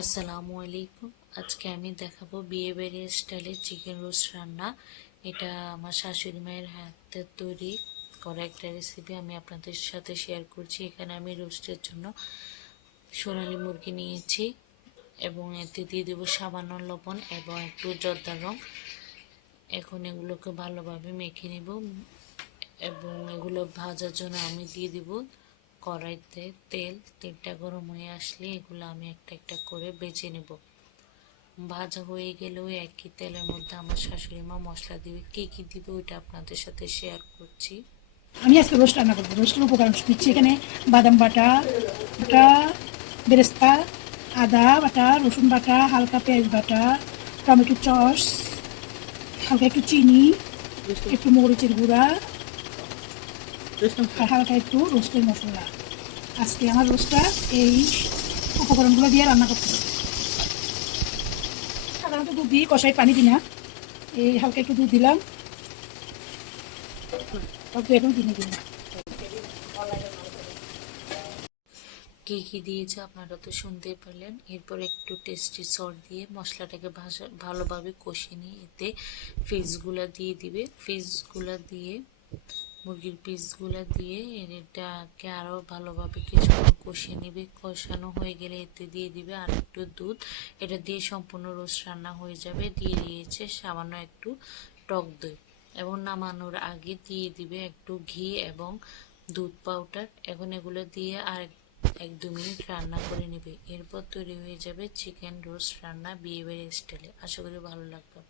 আসসালামু আলাইকুম। আজকে আমি দেখাবো বিয়ে বাড়ির স্টাইলে চিকেন রোস্ট রান্না। এটা আমার শাশুড়ি মায়ের হাতে তৈরি করা একটা রেসিপি আমি আপনাদের সাথে শেয়ার করছি। এখানে আমি রোস্টের জন্য সোনালী মুরগি নিয়েছি এবং এতে দিয়ে দেবো সামান্য লবণ এবং একটু জর্দার রং। এখন এগুলোকে ভালোভাবে মেখে নিব এবং এগুলো ভাজার জন্য আমি দিয়ে দিব কড়াইতে তেলটা গরম হয়ে আসলে এগুলো আমি একটা একটা করে বেছে নেব। ভাজা হয়ে গেলেও একই তেলের মধ্যে আমার শাশুড়ি মা মশলা দিবে, কি দিবে ওইটা আপনাদের সাথে শেয়ার করছি। আমি আজকে রোস্ট রান্না করবো। রোস্টের উপকরণ দিচ্ছি এখানে বাদাম বাটা, বাটা বেরেস্তা, আদা বাটা, রসুন বাটা, হালকা পেঁয়াজ বাটা, টমেটো সস, হালকা একটু চিনি, একটু মরিচের গুঁড়া আর হালকা একটু রোস্টের মশলা। আজকে আমার রোস্টটা এই উপকরণগুলো দিয়ে রান্না করতেছি। সাধারণত দুধ দিয়ে কষাই, পানি দিই না। এই হালকা একটু দুধ দিলাম, এখন চিনি দিলাম। কি দিয়েছে আপনারা তো শুনতেই পারলেন। এরপর একটু টেস্টি সল্ট দিয়ে মশলাটাকে ভালোভাবে কষিয়ে নিয়ে এতে পিসগুলা দিয়ে দিবে। পিসগুলা দিয়ে মুরগির পিসগুলা দিয়ে এটাকে আরও ভালোভাবে কিছুক্ষণ কষিয়ে নিবে। কষানো হয়ে গেলে এতে দিয়ে দিবে আর একটু দুধ। এটা দিয়ে সম্পূর্ণ রোস্ট রান্না হয়ে যাবে। দিয়ে দিয়েছে সামান্য একটু টক দই এবং নামানোর আগে দিয়ে দিবে একটু ঘি এবং দুধ পাউডার। এখন এগুলো দিয়ে আর 1-2 মিনিট রান্না করে নেবে। এরপর তৈরি হয়ে যাবে চিকেন রোস্ট রান্না বিয়ে বাড়ির স্টাইলে। আশা করি ভালো লাগবে।